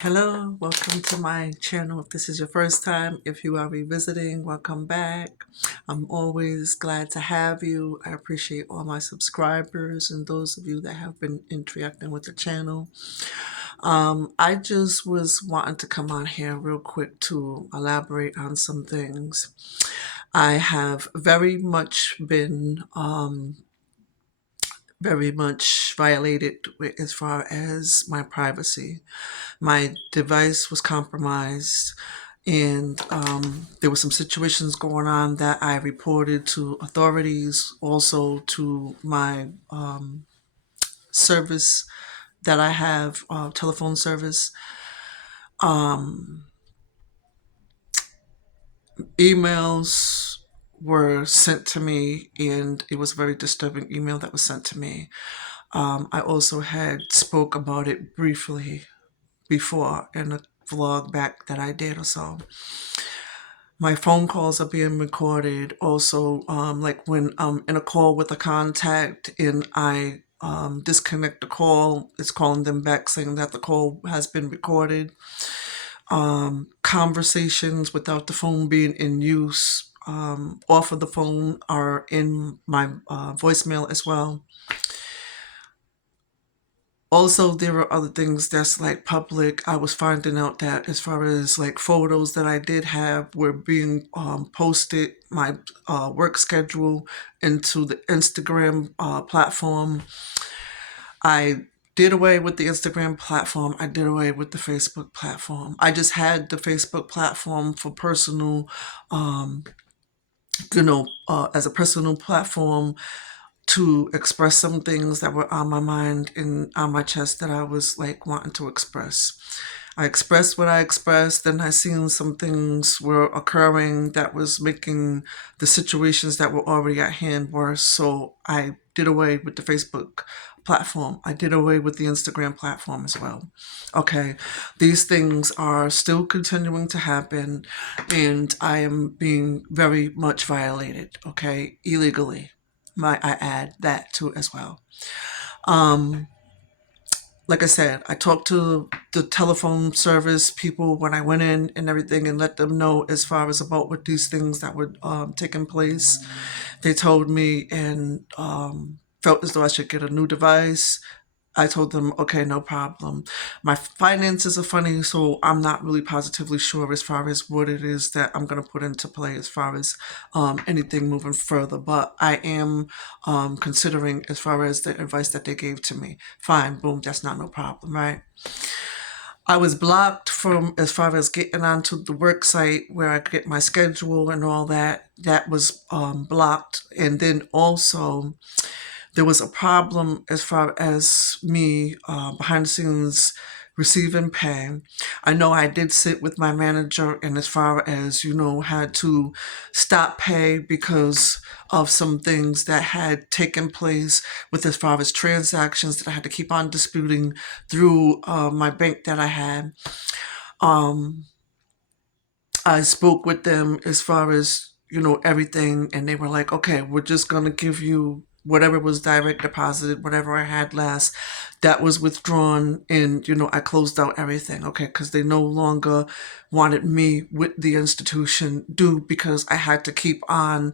Hello, welcome to my channel. If this is your first time, if you are revisiting, welcome back. I'm always glad to have you. I appreciate all my subscribers and those of you that have been interacting with the channel. I just was wanting to come on here real quick to elaborate on some things. I have very much violated as far as my privacy. My device was compromised, and there were some situations going on that I reported to authorities, also to my service that I have, telephone service. Emails were sent to me, and it was a very disturbing email that was sent to me. I also had spoke about it briefly before in a vlog back that I did or so. My phone calls are being recorded. Also, like when I'm in a call with a contact and I disconnect the call, it's calling them back saying that the call has been recorded. Conversations without the phone being in use off of the phone are in my voicemail as well. Also, there are other things that's like public. I was finding out that as far as like photos that I did have were being posted, my work schedule into the Instagram platform. I did away with the Instagram platform. I did away with the Facebook platform. I just had the Facebook platform for personal, as a personal platform to express some things that were on my mind and on my chest that I was like wanting to express. I expressed what I expressed, then I seen some things were occurring that was making the situations that were already at hand worse. So I did away with the Facebook platform. I did away with the Instagram platform as well. Okay, these things are still continuing to happen, and I am being very much violated, okay, illegally. Might I add that too as well. Like I said, I talked to the telephone service people when I went in and everything and let them know as far as about what these things that were taking place. They told me and felt as though I should get a new device. I told them, okay, no problem. My finances are funny, so I'm not really positively sure as far as what it is that I'm going to put into play as far as anything moving further. But I am considering as far as the advice that they gave to me. Fine, boom, that's not no problem, right? I was blocked from as far as getting onto the work site where I get my schedule and all that. That was blocked. And then also, there was a problem as far as me behind the scenes receiving pay. I know I did sit with my manager and as far as, had to stop pay because of some things that had taken place with as far as transactions that I had to keep on disputing through my bank that I had. I spoke with them as far as, everything, and they were like, okay, we're just going to give you whatever was direct deposited, whatever I had last, that was withdrawn, and, I closed out everything, okay, because they no longer wanted me with the institution due because I had to keep on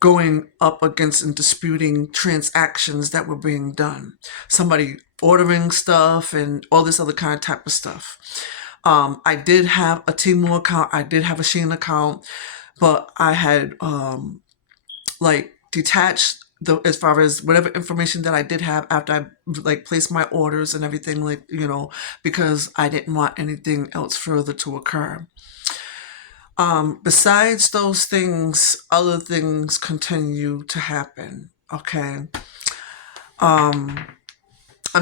going up against and disputing transactions that were being done. Somebody ordering stuff and all this other kind of type of stuff. I did have a Temu account. I did have a Shein account, but I had like detached the as far as whatever information that I did have after I like placed my orders and everything, like because I didn't want anything else further to occur. Besides those things, other things continue to happen. Okay. I'm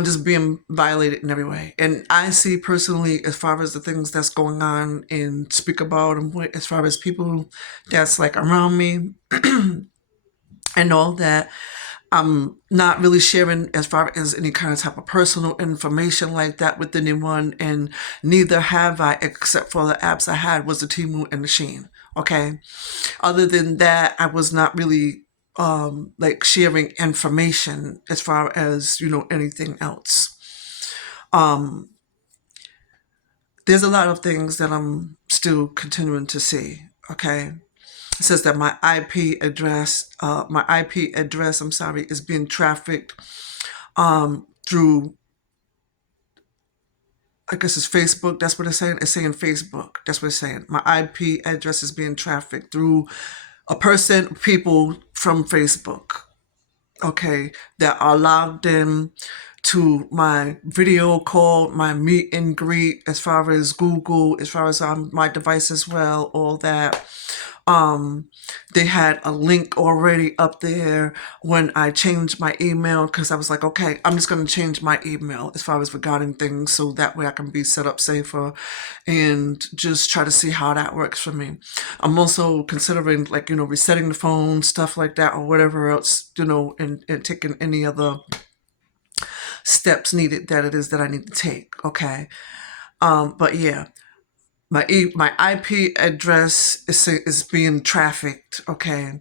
just being violated in every way. And I see personally, as far as the things that's going on and speak about and as far as people that's like around me and all that, I'm not really sharing as far as any kind of type of personal information like that with anyone. And neither have I, except for the apps I had was the Temu and the Shein. Okay. Other than that, I was not really like sharing information as far as anything else. there's a lot of things that I'm still continuing to see. Okay, it says that my IP address, I'm sorry, is being trafficked through, I guess it's Facebook. That's what it's saying. It's saying Facebook. That's what it's saying. My IP address is being trafficked through a person, people from Facebook. Okay, that are logged in to my video call, my meet and greet, as far as Google, as far as my device as well, all that. Um, they had a link already up there when I changed my email, because I was like, okay, I'm just going to change my email as far as regarding things so that way I can be set up safer and just try to see how that works for me. I'm also considering, like, resetting the phone, stuff like that, or whatever else, and taking any other steps needed that it is that I need to take. Okay. But yeah, my IP address is being trafficked. Okay.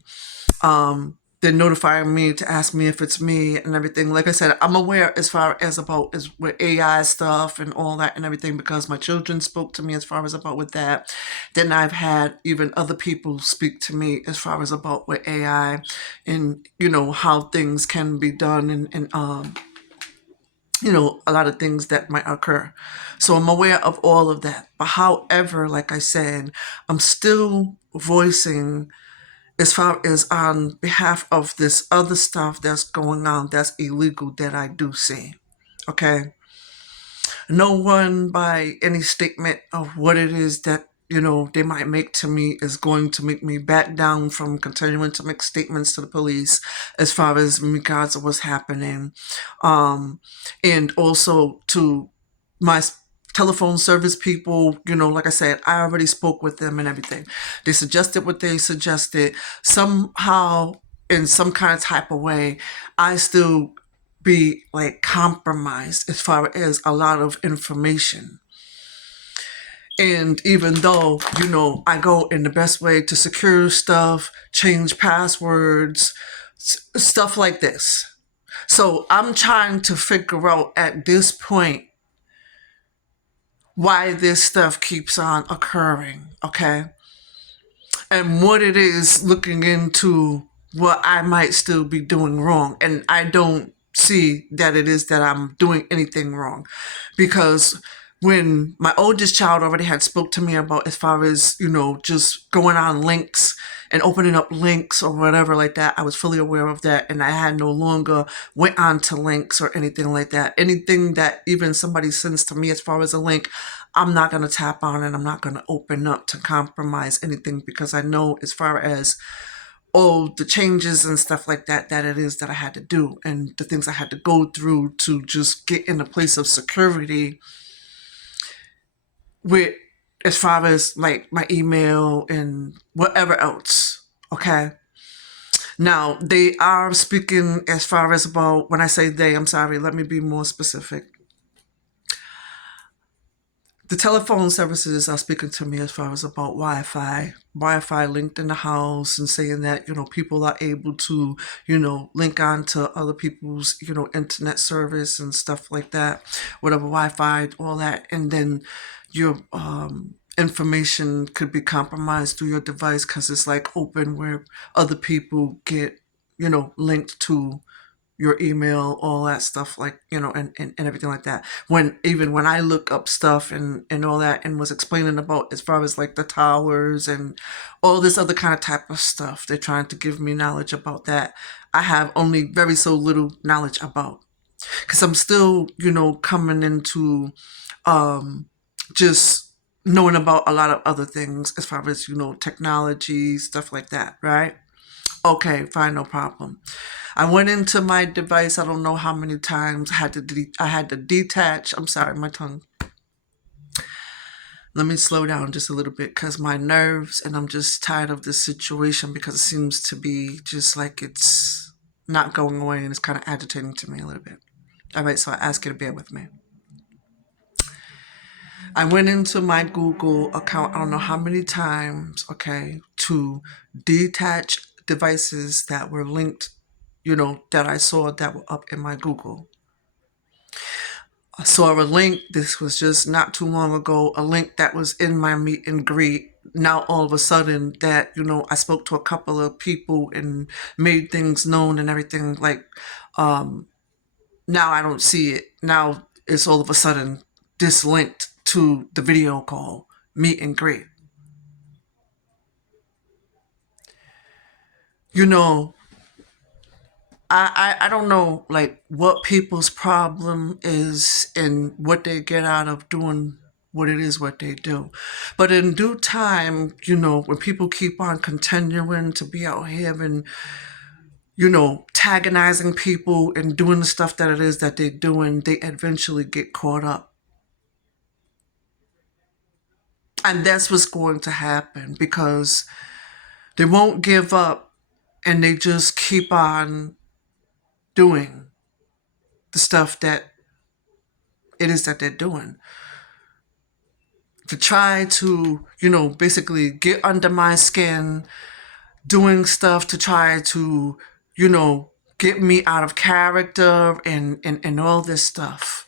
They're notifying me to ask me if it's me and everything. Like I said, I'm aware as far as about as with AI stuff and all that and everything, because my children spoke to me as far as about with that. Then I've had even other people speak to me as far as about with AI and how things can be done, and a lot of things that might occur. So I'm aware of all of that. But however, like I said, I'm still voicing as far as on behalf of this other stuff that's going on that's illegal that I do see. Okay. No one by any statement of what it is that they might make to me is going to make me back down from continuing to make statements to the police as far as in regards to what's happening, and also to my telephone service people. Like I said, I already spoke with them and everything. They suggested what they suggested. Somehow, in some kind of type of way, I still be like compromised as far as a lot of information. And even though, I go in the best way to secure stuff, change passwords, stuff like this. So I'm trying to figure out at this point why this stuff keeps on occurring, okay? And what it is, looking into what I might still be doing wrong. And I don't see that it is that I'm doing anything wrong, because when my oldest child already had spoke to me about as far as, just going on links and opening up links or whatever like that, I was fully aware of that, and I had no longer went on to links or anything like that. Anything that even somebody sends to me as far as a link, I'm not going to tap on, and I'm not going to open up to compromise anything, because I know as far as the changes and stuff like that it is that I had to do, and the things I had to go through to just get in a place of security with, as far as like my email and whatever else. Okay. Now they are speaking as far as about, when I say they, I'm sorry, let me be more specific. The telephone services are speaking to me as far as about Wi-Fi linked in the house, and saying that, people are able to, link on to other people's, internet service and stuff like that, whatever Wi-Fi, all that. And then your information could be compromised through your device, because it's like open where other people get, linked to your email, all that stuff, like, and everything like that. Even when I look up stuff and all that, and was explaining about as far as like the towers and all this other kind of type of stuff, they're trying to give me knowledge about that. I have only very so little knowledge about, because I'm still, coming into just knowing about a lot of other things as far as, technology, stuff like that, right? Okay, fine, no problem. I went into my device. I don't know how many times I had to detach. I'm sorry, my tongue. Let me slow down just a little bit, because my nerves, and I'm just tired of this situation, because it seems to be just like it's not going away, and it's kind of agitating to me a little bit. All right, so I ask you to bear with me. I went into my Google account, I don't know how many times, okay, to detach devices that were linked, that I saw that were up in my Google. I saw a link. This was just not too long ago. A link that was in my meet and greet. Now all of a sudden that I spoke to a couple of people and made things known and everything. Like now I don't see it. Now it's all of a sudden dislinked to the video call meet and greet. You know, I don't know like what people's problem is and what they get out of doing what it is what they do. But in due time, when people keep on continuing to be out here and, antagonizing people and doing the stuff that it is that they're doing, they eventually get caught up. And that's what's going to happen because they won't give up and they just keep on doing the stuff that it is that they're doing to try to, basically get under my skin, doing stuff to try to, get me out of character and all this stuff.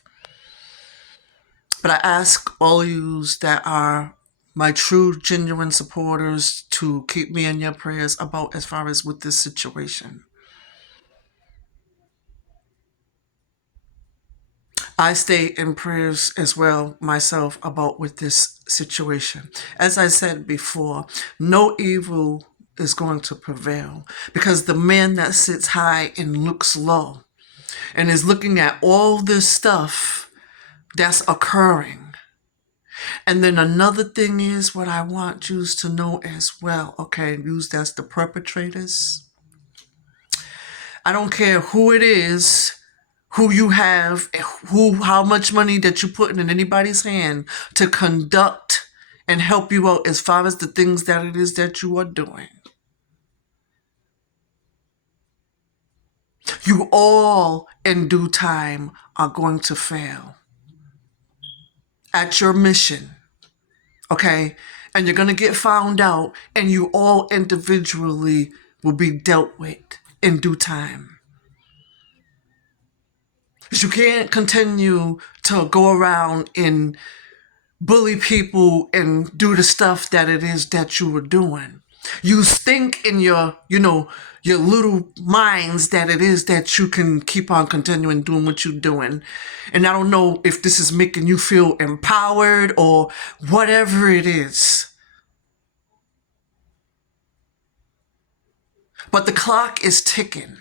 But I ask all yous that are my true, genuine supporters to keep me in your prayers about as far as with this situation. I stay in prayers as well myself about with this situation. As I said before, no evil is going to prevail because the man that sits high and looks low and is looking at all this stuff that's occurring. And then another thing is what I want you to know as well, okay, use that's the perpetrators. I don't care who it is, who you have, how much money that you put in anybody's hand to conduct and help you out as far as the things that it is that you are doing. You all in due time are going to fail at your mission, okay? And you're going to get found out and you all individually will be dealt with in due time. You can't continue to go around and bully people and do the stuff that it is that you were doing. You think in your, your little minds that it is that you can keep on continuing doing what you're doing. And I don't know if this is making you feel empowered or whatever it is. But the clock is ticking.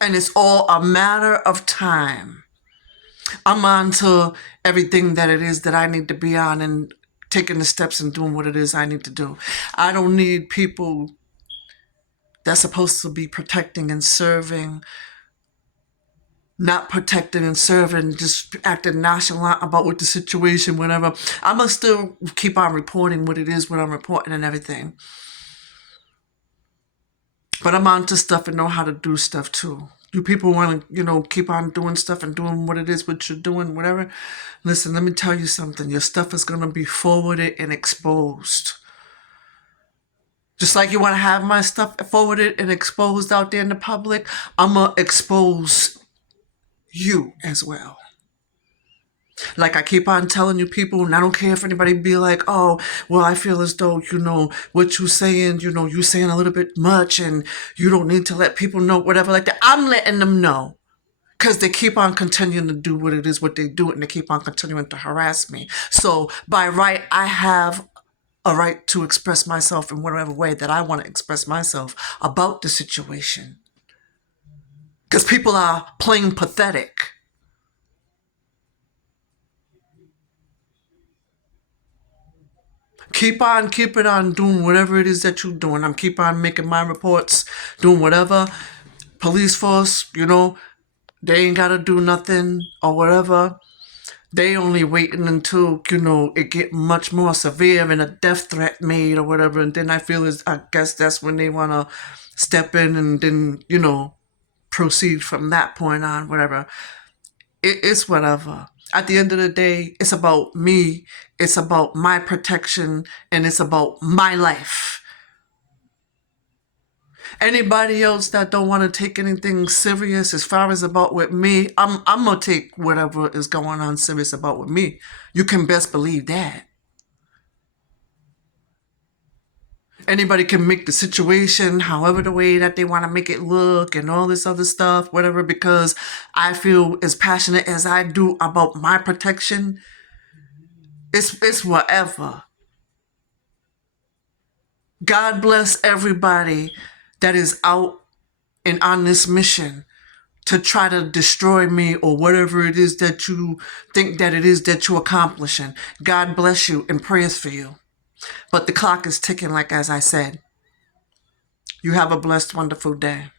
And it's all a matter of time. I'm on to everything that it is that I need to be on and taking the steps and doing what it is I need to do. I don't need people that's supposed to be protecting and serving, not protecting and serving, just acting nonchalant about what the situation, whatever. I must still keep on reporting what it is, what I'm reporting and everything. But I'm on to stuff and know how to do stuff too. You people want to, keep on doing stuff and doing what it is, what you're doing, whatever. Listen, let me tell you something. Your stuff is going to be forwarded and exposed. Just like you want to have my stuff forwarded and exposed out there in the public, I'm going to expose you as well. Like I keep on telling you people, and I don't care if anybody be like, oh, well, I feel as though, what you saying, you saying a little bit much and you don't need to let people know, whatever like that. I'm letting them know because they keep on continuing to do what it is, what they do, and they keep on continuing to harass me. So by right, I have a right to express myself in whatever way that I want to express myself about the situation. Because people are plain pathetic. Keep it on doing whatever it is that you're doing. I'm keep on making my reports, doing whatever. Police force, they ain't gotta do nothing or whatever. They only waiting until, it get much more severe and a death threat made or whatever. And then I guess that's when they wanna step in and then, proceed from that point on, whatever. It's whatever. At the end of the day, it's about me. It's about my protection and it's about my life. Anybody else that don't want to take anything serious as far as about with me, I'm gonna take whatever is going on serious about with me. You can best believe that. Anybody can make the situation however the way that they want to make it look and all this other stuff, whatever, because I feel as passionate as I do about my protection. It's whatever. God bless everybody that is out and on this mission to try to destroy me or whatever it is that you think that it is that you're accomplishing. God bless you and prayers for you. But the clock is ticking, like as I said. You have a blessed, wonderful day.